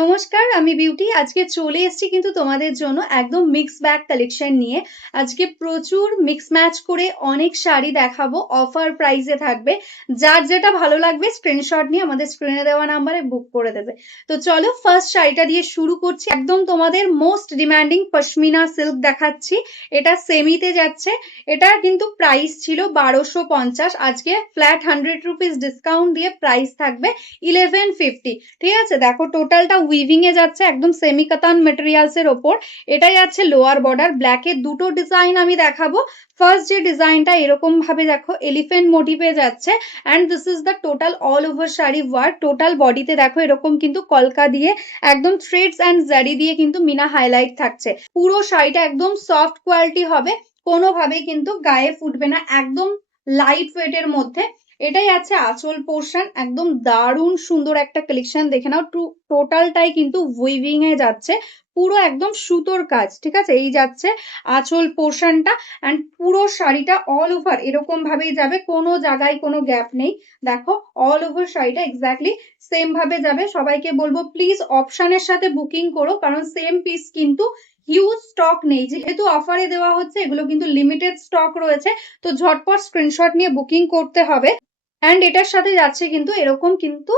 নমস্কার, আমি বিউটি। আজকে চলে এসেছি কিন্তু তোমাদের জন্য একদম মিক্স ব্যাগ কালেকশন নিয়ে। আজকে প্রচুর মিক্স ম্যাচ করে অনেক শাড়ি দেখাবো, অফার প্রাইসে থাকবে। যার যেটা ভালো লাগবে স্ক্রিনশট নিয়ে আমাদের স্ক্রিনে দেওয়া নাম্বারে বুক করে দেবে। তো চলো ফার্স্ট শাড়িটা দিয়ে শুরু করছি। একদম তোমাদের মোস্ট ডিমান্ডিং পশমিনা সিল্ক দেখাচ্ছি। এটা সেমিতে যাচ্ছে। এটার কিন্তু প্রাইস ছিল 1250, আজকে ফ্ল্যাট 100 রুপিস ডিসকাউন্ট দিয়ে প্রাইস থাকবে 1150। ঠিক আছে, দেখো টোটালটা উইভিং এ যাচ্ছে একদম সেমি কাতান মেটেরিয়ালস এর ওপর। এটাই আছে লোয়ার বর্ডার। ব্ল্যাক এর দুটো ডিজাইন আমি দেখাবো। ফার্স্ট যে ডিজাইনটা এরকম ভাবে দেখো এলিফ্যান্ট মোটিভে যাচ্ছে, and this is the total all over sari work. Total বডিতে দেখো এরকম কিন্তু কলকা দিয়ে একদম থ্রেডস অ্যান্ড জারি দিয়ে কিন্তু মিনা হাইলাইট থাকছে। পুরো শাড়িটা একদম সফট কোয়ালিটি হবে, কোনোভাবেই কিন্তু গায়ে ফুটবে না, একদম লাইট ওয়েটের মধ্যে। এটাই আছে আঁচল পোর্শন। একদম দারুণ সুন্দর একটা কালেকশন, দেখে নাও। টোটালটাই কিন্তু উইভিং এ যাচ্ছে, পুরো একদম সুতোর কাজ। ঠিক আছে, এই যাচ্ছে আঁচল পোর্শনটা, অ্যান্ড পুরো শাড়িটা অল ওভার এরকম ভাবেই যাবে, কোনো জায়গায় কোনো গ্যাপ নেই। দেখো অল ওভার শাড়িটা এক্স্যাক্টলি সেম ভাবে যাবে। সবাইকে বলবো প্লিজ অপশনের সাথে বুকিং করো, কারণ সেম পিস কিন্তু হিউজ স্টক নেই। যেহেতু অফারে দেওয়া হচ্ছে, এগুলো কিন্তু লিমিটেড স্টক রয়েছে, তো ঝটপট স্ক্রিনশট নিয়ে বুকিং করতে হবে। অ্যান্ড এটার সাথে যাচ্ছে কিন্তু এরকম কিন্তু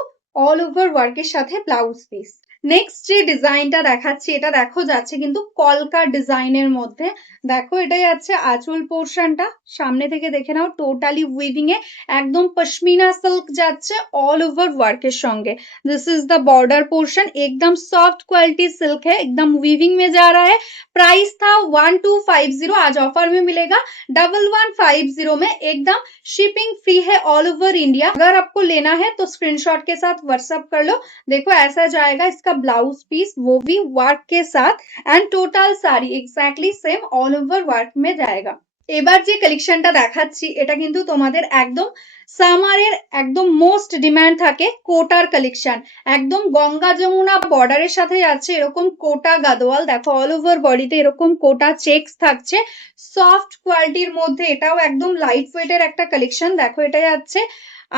অল ওভার ওয়ার্কের সাথে ব্লাউজ পিস। নেক্সট যে ডিজাইনটা দেখাচ্ছি, এটা দেখো যাচ্ছে কিন্তু কলকা ডিজাইনের মধ্যে। দেখো এটা যাচ্ছে আঁচল পোর্শনটা, সামনে থেকে দেখে নাও টোটালি উইভিং এ একদম পশমিনা সিল্ক যাচ্ছে অল ओवर वर्क के संगे। This is the border portion, एकदम सॉफ्ट क्वालिटी सिल्क है, एकदम वीविंग में जा रहा है। प्राइस था 1250, आज ऑफर में मिलेगा 1150 में। एकदम शिपिंग फ्री है ऑल ओवर इंडिया। अगर आपको लेना है तो स्क्रीनशॉट के साथ व्हाट्सएप कर लो। देखो ऐसा जाएगा इसका ब्लाउज पीस, वो भी वर्क के साथ, and total sari exactly same all over work में जाएगा। এবার যে কালেকশনটা দেখাচ্ছি, এটা কিন্তু তোমাদের একদম সামারের একদম মোস্ট ডিমান্ড থাকে কোটার কালেকশন। একদম গঙ্গা যমুনা বর্ডারের সাথে যাচ্ছে এরকম কোটা গাদোয়াল। দেখো অল ওভার বডিতে এরকম কোটা চেকস থাকছে, সফট কোয়ালিটির মধ্যে। এটাও একদম লাইট ওয়েটের একটা কালেকশন। দেখো এটা যাচ্ছে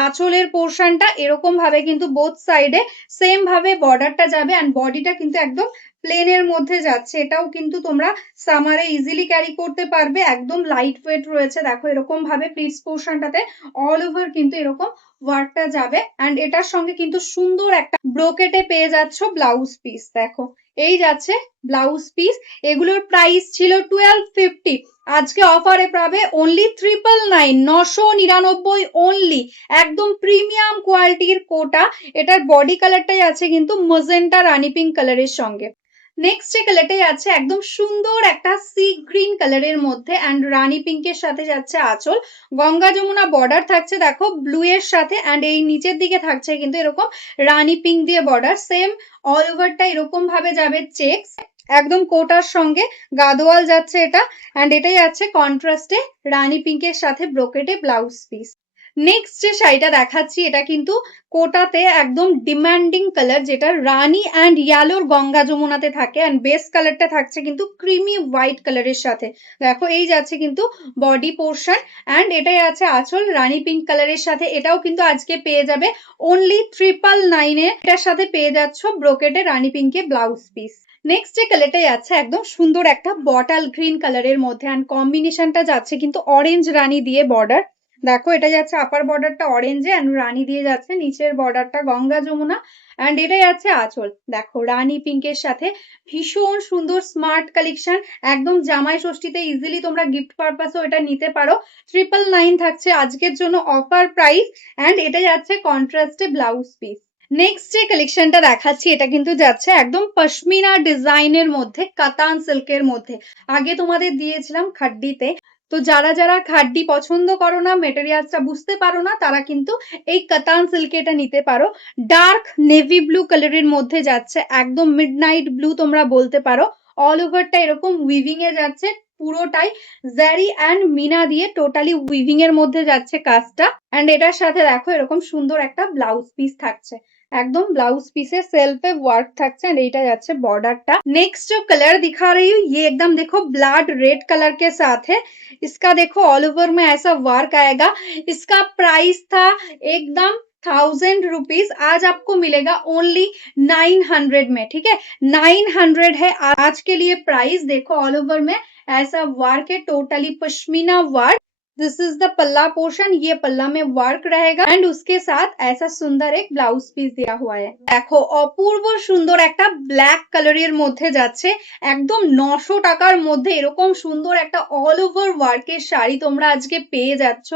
আঁচলের পোর্শনটা, এরকম ভাবে কিন্তু বোথ সাইডে সেম ভাবে বর্ডারটা যাবে, অ্যান্ড বডিটা কিন্তু একদম প্লেনের মধ্যে যাচ্ছে। এটাও কিন্তু তোমরা সামারে ইজিলি ক্যারি করতে পারবে, একদম লাইট ওয়েট রয়েছে। দেখো এরকম ভাবে প্লিটস পোর্শনটাতে অল ওভার কিন্তু এরকম ওয়ার্কটা যাবে, অ্যান্ড এটার সঙ্গে কিন্তু সুন্দর একটা ব্রোকেটে পেয়ে যাচ্ছ ব্লাউজ পিস। দেখো এই যাচ্ছে ব্লাউজ পিস। এগুলোর প্রাইস ছিল 1250, আজকে অফারে পাবে অনলি 999 অনলি। একদম প্রিমিয়াম কোয়ালিটির কোটা। এটার বডি কালারটাই আছে কিন্তু মজেন্টা রানী পিঙ্ক কালারের সঙ্গে। নেক্সট যে কালারটাই আছে একদম সুন্দর একটা সি গ্রিন কালারের মধ্যে, অ্যান্ড রানী পিঙ্কের সাথে যাচ্ছে আঁচল। গঙ্গা যমুনা বর্ডার থাকছে দেখো ব্লু এর সাথে, অ্যান্ড এই নিচের দিকে থাকছে কিন্তু এরকম রানী পিঙ্ক দিয়ে বর্ডার। সেম অল ওভারটা এরকম ভাবে যাবে চেকস, একদম কোটার সঙ্গে গাদোয়াল যাচ্ছে এটা, অ্যান্ড এটাই আছে কন্ট্রাস্টে রানী পিঙ্কের সাথে ব্রোকেটে ব্লাউজ পিস। নেক্সট যে শাড়িটা দেখাচ্ছি, এটা কিন্তু কোটাতে একদম ডিমান্ডিং কালার, যেটা রানী অ্যান্ড ইয়ালোর গঙ্গা যমুনাতে থাকে, অ্যান্ড বেস কালারটা থাকছে কিন্তু ক্রিমি হোয়াইট কালারের সাথে। দেখো এই যাচ্ছে কিন্তু বডি পোর্শন, অ্যান্ড এটাই আছে আঁচল রানী পিঙ্ক কালারের সাথে। এটাও কিন্তু আজকে পেয়ে যাবে অনলি 999 এটার সাথে পেয়ে যাচ্ছ ব্রোকেটে রানী পিঙ্কে ব্লাউজ পিস। নেক্সট যে কালারটাই আছে একদম সুন্দর একটা বটল গ্রিন কালারের মধ্যে, অ্যান্ড কম্বিনেশনটা যাচ্ছে কিন্তু অরেঞ্জ রানী দিয়ে বর্ডার। দেখো এটা যাচ্ছে আপার বর্ডারটা অরেঞ্জে, অ্যান্ড রানী দিয়ে যাচ্ছে নিচের বর্ডারটা গঙ্গা যমুনা, অ্যান্ড এটাই আছে আঁচল। দেখো রানী পিঙ্কের সাথে ভীষণ সুন্দর স্মার্ট কালেকশন, একদম জামাই ষষ্ঠীতে ইজিলি তোমরা গিফট পারপাসও এটা নিতে পারো। 999 থাকছে আজকের জন্য অফার প্রাইস, অ্যান্ড এটা যাচ্ছে কন্ট্রাস্টে ব্লাউজ পিস। নেক্সট যে কালেকশনটা দেখাচ্ছি, এটা কিন্তু যাচ্ছে একদম পশমিনা ডিজাইনের মধ্যে, কাতান সিল্কের মধ্যে। আগে তোমাদের দিয়েছিলাম খাড্ডিতে, তো যারা যারা খাড্ডি পছন্দ করো না, মেটেরিয়ালসটা বুঝতে পারো না, তারা কিন্তু এই কাতান সিল্কে এটা নিতে পারো। ডার্ক নেভি ব্লু কালারের মধ্যে যাচ্ছে, একদম মিডনাইট ব্লু তোমরা বলতে পারো। অল ওভারটা এরকম উইভিং এ যাচ্ছে, পুরোটাই জারি অ্যান্ড মিনা দিয়ে টোটালি উইভিং এর মধ্যে যাচ্ছে কাজটা, অ্যান্ড এটার সাথে দেখো এরকম সুন্দর একটা ব্লাউজ পিস থাকছে। एकदम ब्लाउज पीसे सेल्फ पे वर्क থাকছে, এন্ড এইটা যাচ্ছে বর্ডারটা। नेक्स्ट जो कलर दिखा रही हूँ, ये एकदम देखो ब्लड रेड कलर के साथ है। इसका देखो ऑल ओवर में ऐसा वर्क आएगा। इसका प्राइस था एकदम 1000 रुपीज, आज आपको मिलेगा ओनली 900 में। ठीक है, 900 है आज के लिए प्राइस। देखो ऑल ओवर में ऐसा वर्क है, totally pashmina work. This is the पल्ला पोर्शन, ये पल्ला में वर्क रहेगा एंड उसके साथ ऐसा सुंदर एक ब्लाउज पीस दिया हुआ है। देखो অপূর্ব সুন্দর একটা ব্ল্যাক কালারের মধ্যে যাচ্ছে, একদম 900 টাকার মধ্যে এরকম সুন্দর একটা অল ওভার ওয়ার্কের শাড়ি তোমরা আজকে পেয়ে যাচ্ছ।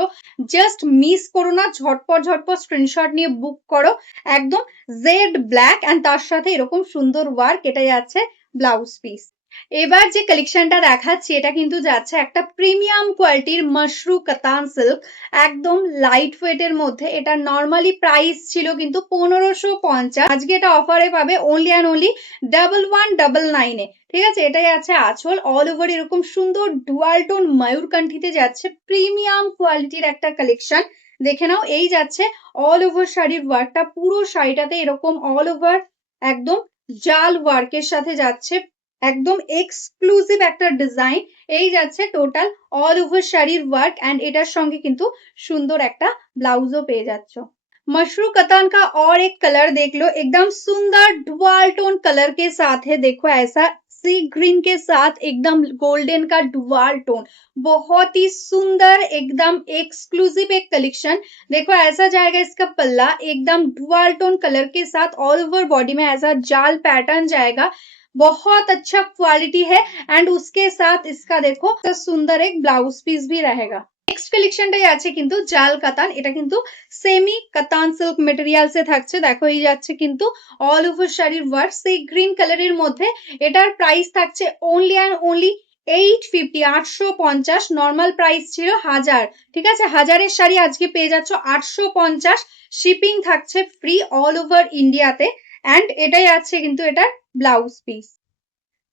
জাস্ট মিস করো না, ঝটপট ঝটপট স্ক্রিনশট নিয়ে বুক করো। একদম জেড ব্ল্যাক এন্ড তার সাথে এরকম সুন্দর ওয়ার্ক, এটাই আছে ব্লাউজ পিস। এবার যে কালেকশনটা দেখাচ্ছি এটা কিন্তু যাচ্ছে একটা প্রিমিয়াম কোয়ালিটির মাশরু কাতান সিল্ক, একদম লাইট ওয়েট এর মধ্যে। এটা নর্মালি প্রাইস ছিল কিন্তু 1550, আজকে এটা অফারে পাবে অনলি অ্যান্ড অনলি 1199 এ। ঠিক আছে, এটাই আছে আঁচল। অল ওভার এরকম সুন্দর ডুয়াল টোন ময়ূরকণ্ঠীতে যাচ্ছে, প্রিমিয়াম কোয়ালিটির একটা কালেকশন। দেখে নাও, এই যাচ্ছে অল ওভার শাড়ির ওয়ার্কটা, পুরো শাড়িটাতে এরকম অল ওভার একদম জাল ওয়ার্কের সাথে যাচ্ছে, একদম এক্সক্লুসিভ একটা ডিজাইন। এই যাচ্ছে টোটাল অল ওভার শাড়ির ওয়ার্ক एंड এটার সঙ্গে কিন্তু সুন্দর একটা ব্লাউজও পেয়ে যাচ্ছ। मशरू कतान का और एक कलर देख लो, एकदम सुंदर डुअल टोन कलर के साथ है। देखो ऐसा सी ग्रीन के साथ एकदम गोल्डन का डुअल टोन, बहुत ही सुंदर एकदम एक्सक्लूसिव एक कलेक्शन। देखो ऐसा जाएगा इसका पल्ला, एकदम डुअल टोन कलर के साथ ऑल ओवर बॉडी में ऐसा जाल पैटर्न जाएगा, बहुत अच्छा क्वालिटी है एंड उसके साथ इसका देखो तो सुंदर एक ब्लाउज पीस भी रहेगा। নেক্সট কালেকশনটাই আছে কিন্তু জাল কাতান, এটা কিন্তু সেমি কাতান সিল্ক মেটেরিয়ালসে থাকছে। দেখো এই যাচ্ছে কিন্তু অল ওভার শাড়ির ওয়ার্ক সেই গ্রিন কালারের মধ্যে। এটার প্রাইস থাকছে only and only 850, 850। Normal price ছিল 1000। ঠিক আছে, 1000-এর শাড়ি আজকে পেয়ে যাচ্ছ 850, শিপিং থাকছে ফ্রি অল ওভার ইন্ডিয়াতে এন্ড এটাই আছে কিন্তু এটার ব্লাউজ পিস।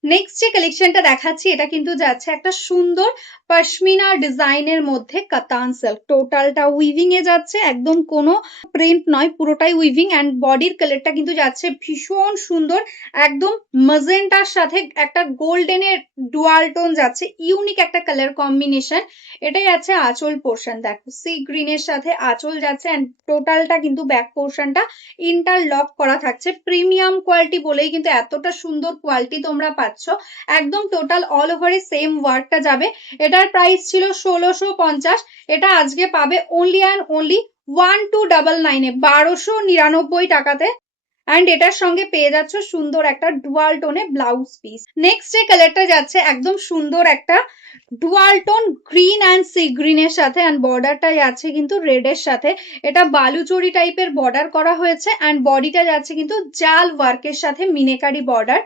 নেক্সট যে কালেকশনটা দেখাচ্ছি এটা কিন্তু যাচ্ছে একটা সুন্দর পশমিনা ডিজাইনের মধ্যে কাতান সিল্ক, টোটালটা উইভিং এ যাচ্ছে, একদম কোনো প্রিন্ট নয়, পুরোটাই উইভিং এন্ড বডির কালারটা কিন্তু যাচ্ছে ভীষণ সুন্দর, একদম ম্যাজেন্টার সাথে একটা গোল্ডেনের ডুয়াল টোন যাচ্ছে, ইউনিক একটা কালার কম্বিনেশন। এটাই আছে আঁচল পোর্শন, দেখো সি গ্রিনের সাথে আঁচল যাচ্ছে এন্ড টোটালটা কিন্তু ব্যাক পোর্শনটা ইন্টারলক করা থাকছে। প্রিমিয়াম কোয়ালিটি বলেই কিন্তু এতটা সুন্দর কোয়ালিটি তোমরা পাচ্ছ। একদম টোটাল অল ওভারে সেম ওয়ার্কটা যাবে। এটার প্রাইস ছিল 1650, এটা আজকে পাবে অনলি অ্যান্ড অনলি 1299 এ, 1299 টাকাতে এন্ড এটার সঙ্গে পেয়ে যাচ্ছ সুন্দর একটা ডুয়াল টোনে ব্লাউজ পিস। নেক্সট যে কালারটা যাচ্ছে একদম সুন্দর একটা dual tone green and sea গ্রিনের সাথে এন্ড বর্ডারটা যাচ্ছে কিন্তু রেড এর সাথে। এটা বালুচরি টাইপের বর্ডার করা হয়েছে এন্ড বডিটা যাচ্ছে কিন্তু জাল ওয়ার্কের সাথে মিনেকারি বর্ডার,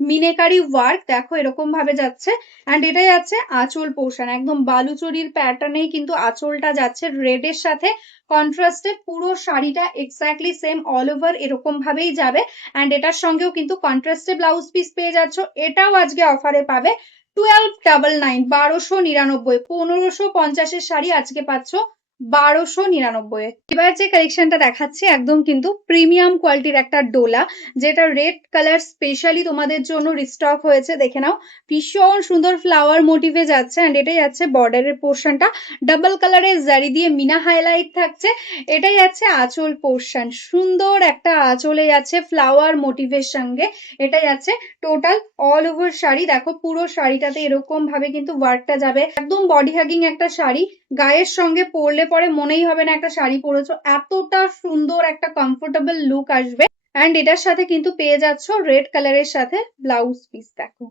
মিনেকারি ওয়ার্ক। দেখো এরকম ভাবে যাচ্ছে এন্ড এটা যাচ্ছে আঁচল পোর্শন, একদম বালুচরির প্যাটার্নেই কিন্তু আঁচলটা যাচ্ছে রেড এর সাথে কন্ট্রাস্টেড। পুরো শাড়িটা এক্স্যাক্টলি সেম অল ওভার এরকম ভাবেই যাবে এন্ড এটার সঙ্গেও কিন্তু কন্ট্রাস্টে ব্লাউজ পিস পেয়ে যাচ্ছ। এটাও আজকে অফারে পাবে 1299, 1299। 1550 এর শাড়ি আজকে পাচ্ছ 1299 এ। এবার যে কালেকশনটা দেখাচ্ছি একদম কিন্তু প্রিমিয়াম কোয়ালিটির একটা ডোলা, যেটা রেড কালার স্পেশালি তোমাদের জন্য রিস্টক হয়েছে। দেখে নাও, ভীষণ সুন্দর ফ্লাওয়ার মোটিভে যাচ্ছে এন্ড এটাই যাচ্ছে বর্ডারের পোর্শনটা, ডাবল কালারের জারি দিয়ে মিনা হাইলাইট থাকছে। এটাই যাচ্ছে আঁচল পোর্শন, সুন্দর একটা আঁচলে যাচ্ছে ফ্লাওয়ার মোটিভের সঙ্গে। এটাই যাচ্ছে টোটাল অল ওভার শাড়ি। দেখো পুরো শাড়িটাতে এরকম ভাবে কিন্তু ওয়ার্কটা যাবে, একদম বডি হাগিং একটা শাড়ি, গায়ের সঙ্গে পরলে পরে মনেই হবে না একটা শাড়ি পরেছো, এতটা সুন্দর একটা কমফোর্টেবল লুক আসবে এন্ড এটার সাথে কিন্তু পেয়ে যাচ্ছ রেড কালারের সাথে ব্লাউজ পিস। দেখো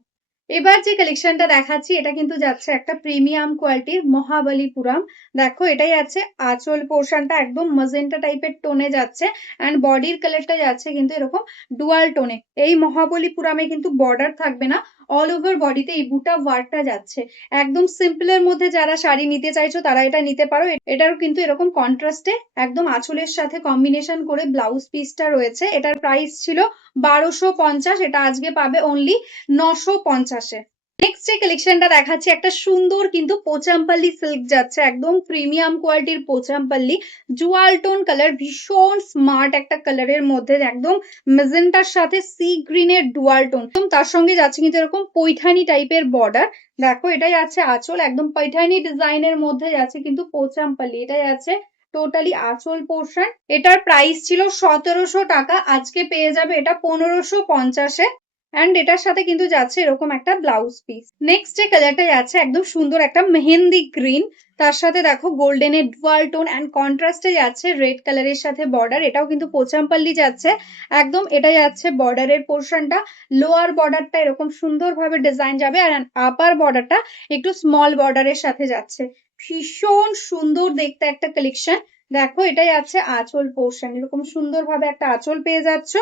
এবার যে কালেকশনটা দেখাচ্ছি এটা কিন্তু যাচ্ছে একটা প্রিমিয়াম কোয়ালিটির মহাবলীপুরম। দেখো এটাই আছে আঁচল পোর্শনটা, একদম ম্যাজেন্টা টাইপের টোনে যাচ্ছে এন্ড বডির কালারটা যাচ্ছে কিন্তু এরকম ডুয়াল টোনে। এই মহাবলীপুরমে কিন্তু বর্ডার থাকবে না, অল ওভার বডিতে এই বুটা ওয়ার্কটা যাচ্ছে। একদম সিম্পলের মধ্যে যারা শাড়ি নিতে চাইছো তারা এটা নিতে পারো। এটারও কিন্তু এরকম কন্ট্রাস্টে একদম আঁচলের সাথে কম্বিনেশন করে ব্লাউজ পিসটা রয়েছে। এটার প্রাইস ছিল 1250, এটা আজকে পাবে অনলি 950 এ। নেক্সট যে কালেকশনটা দেখাচ্ছি একটা সুন্দর কিন্তু পোচামপাল্লি সিল্ক যাচ্ছে, একদম প্রিমিয়াম কোয়ালিটির পোচামপাল্লি, জুয়াল টোন কালার, ভীষণ স্মার্ট একটা কালারের মধ্যে, একদম মেজেন্টার সাথে সি গ্রিনের ডুয়াল টোন, তার সঙ্গে যাচ্ছে কিন্তু এরকম পৈঠানি টাইপের বর্ডার। দেখো এটাই আছে আঁচল, একদম পৈঠানি ডিজাইনের মধ্যে যাচ্ছে কিন্তু পোচামপাল্লি। এটাই আছে টোটালি আঁচল পোর্শন। এটার প্রাইস ছিল 1700 টাকা, আজকে পেয়ে যাবে এটা 1550-এ। অ্যান্ড এটার সাথে কিন্তু যাচ্ছে এরকম একটা ব্লাউজ পিস। নেক্সট যে কালারটা যাচ্ছে একদম সুন্দর একটা মেহেন্দি গ্রিন, তার সাথে দেখো গোল্ডেনের ডুয়াল টোন অ্যান্ড কন্ট্রাস্টে যাচ্ছে রেড কালারের সাথে বর্ডার। এটাও কিন্তু পোচামপাল্লি যাচ্ছে একদম। এটা যাচ্ছে বর্ডারের পোর্শনটা, লোয়ার বর্ডারটা এরকম সুন্দরভাবে ডিজাইন যাবে, আর আপার বর্ডারটা একটু স্মল বর্ডারের সাথে যাচ্ছে। ভীষণ সুন্দর দেখতে একটা কালেকশন। দেখো এটা যাচ্ছে আঁচল পোর্শন, এরকম সুন্দরভাবে একটা আঁচল পেয়ে যাচ্ছ,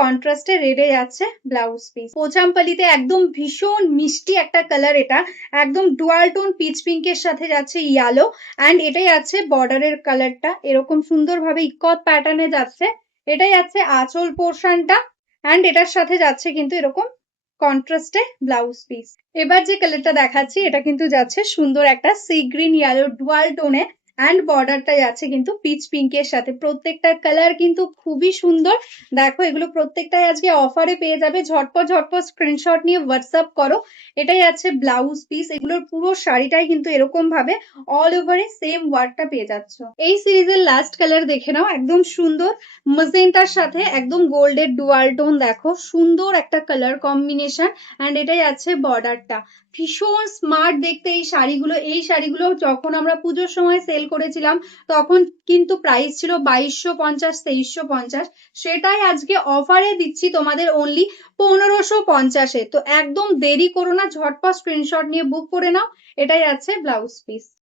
কন্ট্রাস্টে রেডে যাচ্ছে ব্লাউজ পিস। পোচামপালিতে একদম ভীষণ মিষ্টি একটা কালার, এটা একদম ডুয়াল টোন পিচ পিঙ্কের সাথে যাচ্ছে ইয়েলো, অ্যান্ড এটাই আছে বর্ডারের কালারটা এরকম সুন্দরভাবে ইকত প্যাটার্নে যাচ্ছে। এটাই আছে আঁচল পোর্শনটা, অ্যান্ড এটার সাথে যাচ্ছে কিন্তু এরকম কন্ট্রাস্টে ব্লাউজ পিস। এবার যে কালারটা দেখাচ্ছি এটা কিন্তু যাচ্ছে সুন্দর একটা সি গ্রিন ইয়েলো ডুয়াল টোনে, অ্যান্ড বর্ডারটা যাচ্ছে কিন্তু পিচ পিঙ্কের সাথে। প্রত্যেকটার কালার কিন্তু খুবই সুন্দর। দেখো এগুলো প্রত্যেকটাই আজকে অফারে পেয়ে যাবে, ঝটপট ঝটপট স্ক্রিনশট নিয়ে হোয়াটসঅ্যাপ করো। এটাই আছে ব্লাউজ পিস। এগুলোর পুরো শাড়িটাই কিন্তু এরকম ভাবে অল ওভারে সেম ওয়ার্কটা পেয়ে যাচ্ছ। এই সিরিজের লাস্ট কালার দেখে নাও, একদম সুন্দর ম্যাজেন্টার সাথে একদম গোল্ডের ডুয়াল টোন। দেখো সুন্দর একটা কালার কম্বিনেশন, অ্যান্ড এটাই আছে বর্ডারটা। ভীষণ স্মার্ট দেখতে এই শাড়িগুলো। এই শাড়িগুলো যখন আমরা পুজোর সময় সেল করেছিলাম তখন কিন্তু প্রাইস ছিল 2250, 2350, সেটাই আজকে অফারে দিচ্ছি তোমাদের অনলি 1550-এ। তো একদম দেরি করো না, ঝটপট স্ক্রিনশট নিয়ে বুক করে নাও। এটাই আছে ব্লাউজ পিস।